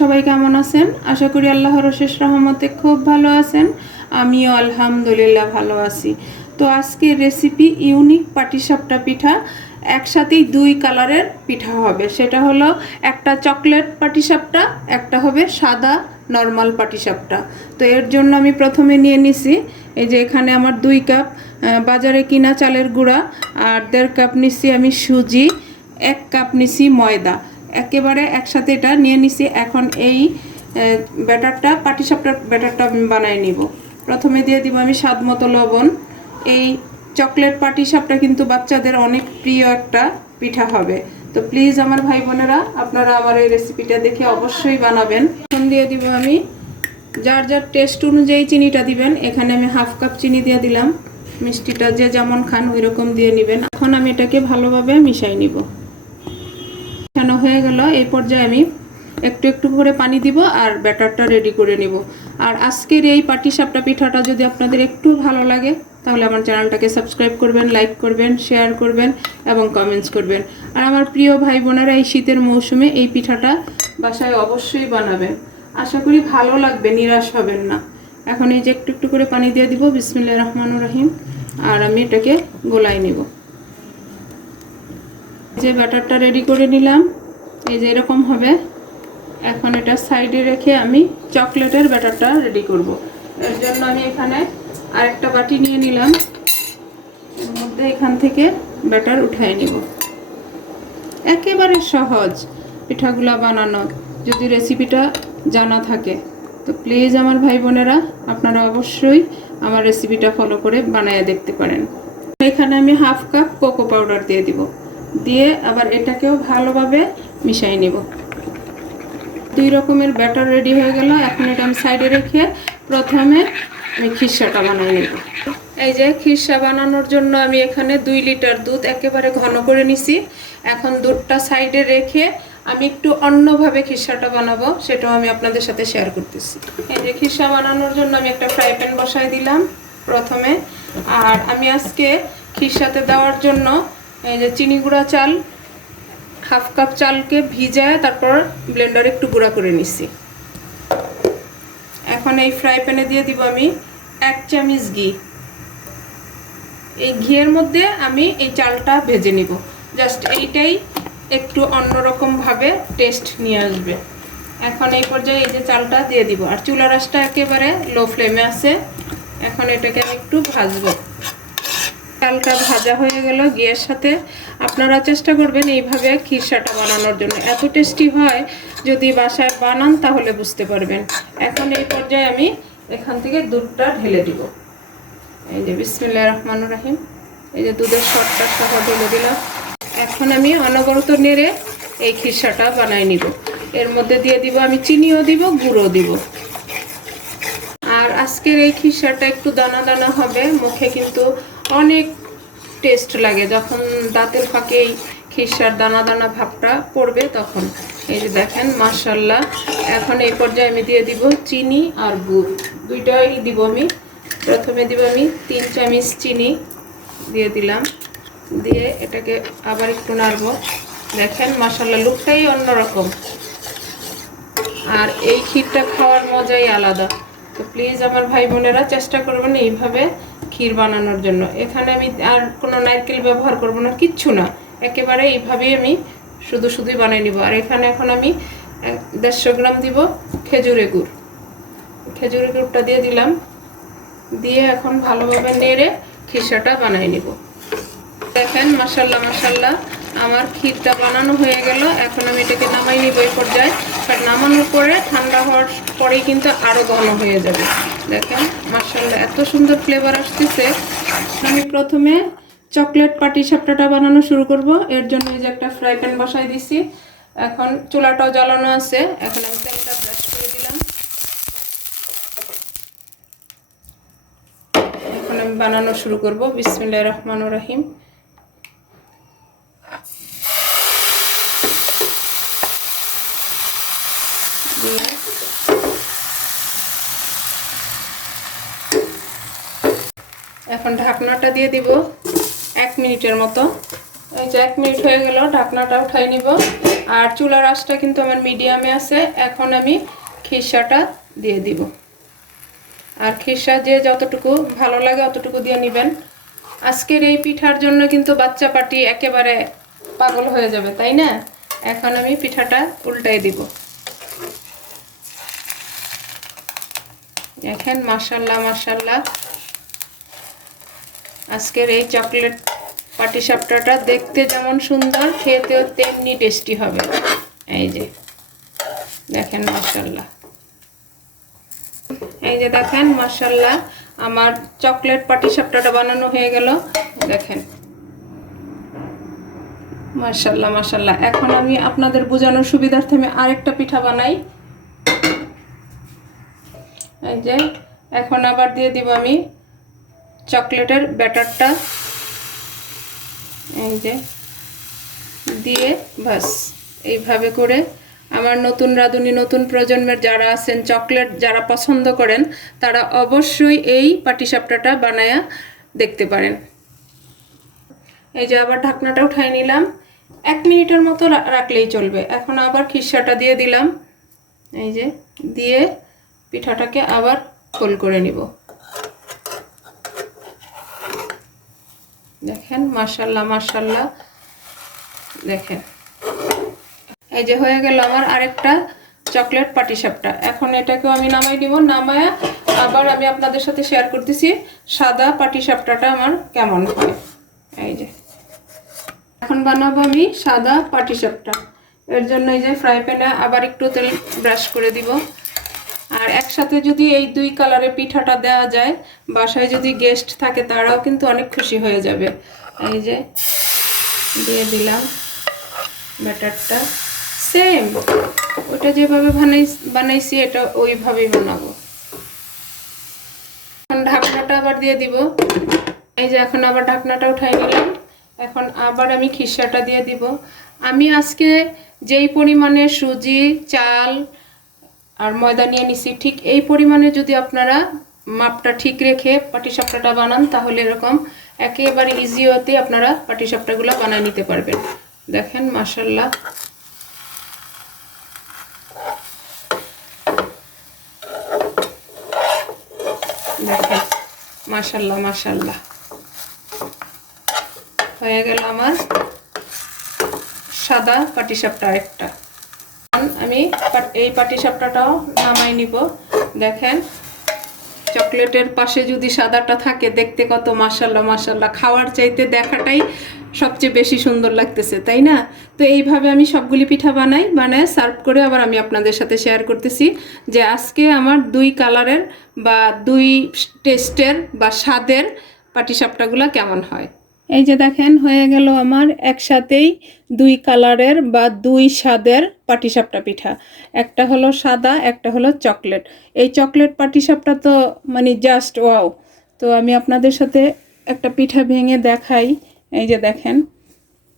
সবাই কেমন আছেন? আশা করি আল্লাহর শেষ রহমতে খুব ভালো আছেন। আমিও আলহামদুলিল্লাহ ভালো আছি। তো আজকের রেসিপি ইউনিক পাটিসাপটা পিঠা, একসাথেই দুই কালারের পিঠা হবে। সেটা হলো একটা চকলেট পাটিসাপটা, একটা হবে সাদা নর্মাল পাটিসাপটা। তো এর জন্য আমি প্রথমে নিয়ে নিছি, এই যে এখানে আমার দুই কাপ বাজারে কিনা চালের গুঁড়া, আর দেড় কাপ নিছি আমি সুজি, এক কাপ নিছি ময়দা। একেবারে একসাথে এটা নিয়ে নিছি। এখন এই ব্যাটারটা, পাটিসাপটার ব্যাটারটা বানাই নিব। প্রথমে দিয়ে দিব আমি স্বাদ মতো লবণ। এই চকলেট পাটিসাপটা কিন্তু বাচ্চাদের অনেক প্রিয় একটা পিঠা হবে। তো প্লিজ আমার ভাই বোনেরা, আপনারা আমার এই রেসিপিটা দেখে অবশ্যই বানাবেন। এখন দিয়ে দিব আমি, যার যার টেস্ট অনুযায়ী চিনিটা দিবেন, এখানে আমি হাফ কাপ চিনি দিয়ে দিলাম। মিষ্টিটা যে যেমন খান ওই রকম দিয়ে নেবেন। এখন আমি এটাকে ভালোভাবে মিশাই নিব। মেশানো হয়ে গেল। এই পর্যায়ে আমি একটু একটু করে পানি দিব আর ব্যাটারটা রেডি করে নিব। আর আজকের এই পাটিসাপটা পিঠাটা যদি আপনাদের একটু ভালো লাগে, তাহলে আমার চ্যানেলটাকে সাবস্ক্রাইব করবেন লাইক করবেন শেয়ার করবেন এবং কমেন্টস করবেন। আর আমার প্রিয় ভাই বোনেরা, এই শীতের মৌসুমে এই পিঠাটা বাসায় অবশ্যই বানাবেন। আশা করি ভালো লাগবে, নিরাশ হবেন না। এখন এই যে একটু একটু করে পানি দিয়ে দিব বিসমিল্লাহ রহমানুর রহিম। আর আমি এটাকে গোলাই নিব। যে ব্যাটারটা রেডি করে নিলাম। এই যে এরকম হবে। এখন এটা সাইডে রেখে আমি চকলেটের ব্যাটারটা রেডি করব। এর জন্য আমি এখানে আরেকটা বাটি নিয়ে নিলাম। এর মধ্যে এখান থেকে ব্যাটার উঠাই নিব। একেবারে সহজ পিঠাগুলা বানানো। যদি রেসিপিটা জানা থাকে, তো প্লিজ আমার ভাই বোনেরা, আপনারা অবশ্যই আমার রেসিপিটা ফলো করে বানায় দেখতে পারেন। এখানে আমি হাফ কাপ কোকো পাউডার দিয়ে দিব। দিয়ে আবার এটাকেও ভালোভাবে মিশাই নিব। দুই রকমের ব্যাটার রেডি হয়ে গেল। এখন এটা আমি সাইডে রেখে প্রথমে আমি খিরসাটা বানিয়ে নেব। এই যে খিরসা বানানোর জন্য আমি এখানে দুই লিটার দুধ একেবারে ঘন করে নিছি। এখন দুধটা সাইডে রেখে আমি একটু অন্যভাবে খিরসাটা বানাবো, সেটাও আমি আপনাদের সাথে শেয়ার করতেছি। এই যে খিরসা বানানোর জন্য আমি একটা ফ্রাই প্যান বসাই দিলাম প্রথমে। আর আমি আজকে খিরসাতে দেওয়ার জন্য এই যে চিনি গুঁড়া চাল হাফ কাপ চালকে ভিজায় তারপর ব্লেন্ডারে একটু গুঁড়া করে নিছি। এখন এই ফ্রাই প্যানে দিয়ে দিব আমি এক চামচ ঘি। এই ঘিয়ের মধ্যে আমি এই চালটা ভেজে নিব। জাস্ট এইটাই একটু অন্যরকম ভাবে টেস্ট নিয়ে আসবে। এখন এই পর্যায়ে এই যে চালটা দিয়ে দিব। আর চুলা রাসটা একেবারে লো ফ্লেমে আছে। এখন এটাকে আমি একটু ভাজবো। চালটা ভাজা হয়ে গেল ঘিয়ের সাথে। আপনারা চেষ্টা করবেন এইভাবে খিরসাটা বানানোর জন্য। এত টেস্টি হয়, যদি বাসায় বানান তাহলে বুঝতে পারবেন। এখন এই পর্যায়ে আমি এখান থেকে দুধটা ঢেলে দিব। এই যে বিসমিল্লাহ রহমানুর রাহিম। এই যে দুধের শটটা সহ ঢেলে দিলাম। এখন আমি অনবরত নেড়ে এই খিরসাটা বানাই নিব। এর মধ্যে দিয়ে দিব, আমি চিনিও দিব গুঁড়ো দিব। আর আজকের এই খিরসাটা একটু দানা দানা হবে, মুখে কিন্তু অনেক টেস্ট লাগে। যখন দাঁতের ফাঁকে এই খিরসার দানা দানা ভাবটা পড়বে তখন। এই যে দেখেন মার্শাল্লাহ এখন এই পর্যায়ে আমি দিয়ে দিব চিনি আর গুড়। দুইটাই দিব আমি। প্রথমে দিব আমি তিন চামচ চিনি দিয়ে দিলাম। দিয়ে এটাকে আবার একটু নাড়বো। দেখেন মার্শাল্লাহ লুকটাই অন্যরকম। আর এই ক্ষীরটা খাওয়ার মজাই আলাদা। তো প্লিজ আমার ভাই বোনেরা চেষ্টা করবেন এইভাবে ক্ষীর বানানোর জন্য। এখানে আমি আর কোনো নারকেল ব্যবহার করব না, কিচ্ছু না। একেবারে এইভাবেই আমি শুধু শুধুই বানিয়ে নিব। আর এখানে এখন আমি দেড়শো গ্রাম দিব খেজুরে গুড় খেজুরের গুড়টা দিয়ে দিলাম। দিয়ে এখন ভালোভাবে নেড়ে খিসাটা বানিয়ে নিব। দেখেন মাসাল্লাহ মাসাল্লাহ আমার ক্ষীরটা বানানো হয়ে গেল। এখন আমি এটাকে নামাই নিব এই পর্যায়ে। আর নামানোর পরে ঠান্ডা হওয়ার পরেই কিন্তু আরও ঘন হয়ে যাবে। দেখেন মাসাল্লাহ এত সুন্দর ফ্লেভার আসতেছে। আমি প্রথমে চকলেট পাটি সাপটাটা বানানো শুরু করব। এর জন্য এই যে একটা ফ্রাই প্যান বসাই দিছি। এখন চুলাটাও জ্বালানো আছে। এখন আমি তেলটা ব্রাশ করে দিলাম। এখন আমি বানানো শুরু করব। বিসমিল্লাহ রহমানুর রহিম। দিয়ে এখন ঢাকনাটা দিয়ে দিব এক মিনিটের মতো। এই যে এক মিনিট হয়ে গেল ঢাকনাটা উঠাই নিব। আর চুলার আঁচটা কিন্তু আমার মিডিয়ামে আছে, এখন আমি খিসাটা দিয়ে দিব। আর খিসা যে যতটুকু ভালো লাগে অতটুকু দিয়ে নেবেন। আজকের এই পিঠার জন্য কিন্তু বাচ্চা পাটি একেবারে পাগল হয়ে যাবে, তাই না? এখন আমি পিঠাটা উল্টাই দিব। দেখেন মাসাল্লাহ মাসাল্লাহ আজকের এই চকলেট পাটিসাপটাটা দেখতে যেমন সুন্দর, খেতেও তেমনি টেস্টি হবে। এই যে, দেখেন মাসাল্লাহ এই যে দেখেন মাসাল্লাহ আমার চকলেট পাটিসাপটাটা বানানো হয়ে গেল। দেখেন। মাসাল্লাহ মাসাল্লাহ এখন আমি আপনাদের বোঝানোর সুবিধার্থে আমি আরেকটা পিঠা বানাই। এই যে, এখন আবার দিয়ে দিব আমি চকলেটের ব্যাটারটা এই যে দিয়ে বাস। এইভাবে করে আমার নতুন রাঁধুনি, নতুন প্রজন্মের যারা আছেন, চকলেট যারা পছন্দ করেন, তারা অবশ্যই এই পাটিসাপটাটা বানায়া দেখতে পারেন। এই যে আবার ঢাকনাটা উঠাই নিলাম। এক মিনিটের মতো রাখলেই চলবে। এখন আবার খিসাটা দিয়ে দিলাম। এই যে দিয়ে পিঠাটাকে আবার গোল করে নিব। দেখেন মার্শাল্লাহ মার্শাল্লাহ দেখেন। এই যে হয়ে গেল আমার আরেকটা চকলেট পাটিসাপটা এখন এটাকেও আমি নামাই দিব নামায়া আবার আমি আপনাদের সাথে শেয়ার করতেছি সাদা পাটিসাপটাটা আমার কেমন হয়। এই যে। এখন বানাবো আমি সাদা পাটিসাপটা এর জন্য এই যে ফ্রাই প্যানে আবার একটু তেল ব্রাশ করে দিব। আর একসাথে যদি এই দুই কালারের পিঠাটা দেওয়া যায়, বাসায় যদি গেস্ট থাকে তারাও কিন্তু অনেক খুশি হয়ে যাবে। এই যে, দিয়ে দিলাম ব্যাটারটা। সেম ওটা যেভাবে বানাই বানাইছি এটা ওইভাবেই বানাবো। এখন ঢাকনাটা আবার দিয়ে দিব। এই যে, এখন আবার ঢাকনাটা উঠাই নিলাম। এখন আবার আমি খিসাটা দিয়ে দিব। আমি আজকে যেই পরিমাণে সুজি, চাল আর ময়দা নিয়ে নিছি। ঠিক এই পরিমাণে যদি আপনারা মাপটা ঠিক রেখে পাটিসাপটাটা বানান, তাহলে এরকম একেবারে ইজি হতে আপনারা পাটিসাপটাগুলো বানিয়ে নিতে পারবেন। দেখেন মাসাল্লাহ দেখেন মাসাল্লাহ মাসাল্লাহ হয়ে গেল আমার সাদা পাটিসাপটা আরেকটা। আমি। পাট- এই পাটিসাপটাটাও নামাই নিব। দেখেন, চকলেটের পাশে যদি সাদাটা থাকে, দেখতে কত মাসাল্লাহ মাসাল্লাহ খাওয়ার চাইতে দেখাটাই সবচেয়ে বেশি সুন্দর লাগতেছে, তাই না? তো এইভাবে আমি সবগুলি পিঠা বানাই, বানায় সার্ভ করে আবার আমি আপনাদের সাথে শেয়ার করতেছি যে আজকে আমার দুই কালারের বা দুই টেস্টের বা স্বাদের পাটিসাপটাগুলো কেমন হয়। এই যে দেখেন, হয়ে গেল আমার একসাথেই দুই কালারের বা দুই স্বাদের পাটিসাপটা পিঠা। একটা হলো সাদা, একটা হলো চকলেট। এই চকলেট পাটিসাপটা তো মানে জাস্ট ওয়াও তো আমি আপনাদের সাথে একটা পিঠা ভেঙে দেখাই। এই যে দেখেন,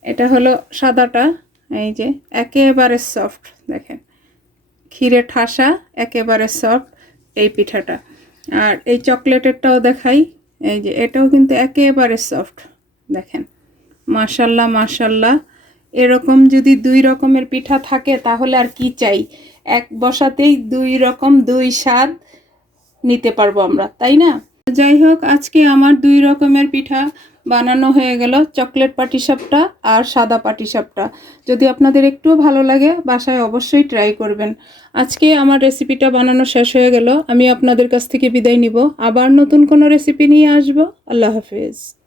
এটা হলো সাদাটা। এই যে একেবারে সফট দেখেন। ক্ষীরে ঠাসা, একেবারে সফট এই পিঠাটা। আর এই চকলেটেরটাও দেখাই। এই যে এটাও কিন্তু একেবারে সফট দেখেন। মাশাল্লাহ মাশাল্লাহ। এরকম যদি দুই রকমের পিঠা থাকে, তাহলে আর কি চাই? এক বসাতেই দুই রকম দুই স্বাদ নিতে পারব আমরা, তাই না? যাই হোক, আজকে আমার দুই রকমের পিঠা বানানো হয়ে গেল। চকলেট পাটিসাপটা আর সাদা পাটিসাপটা। যদি আপনাদের একটুও ভালো লাগে, বাসায় অবশ্যই ট্রাই করবেন। আজকে আমার রেসিপিটা বানানো শেষ হয়ে গেল। আমি আপনাদের কাছ থেকে বিদায় নিব। আবার নতুন কোনো রেসিপি নিয়ে আসব। আল্লাহ হাফিজ।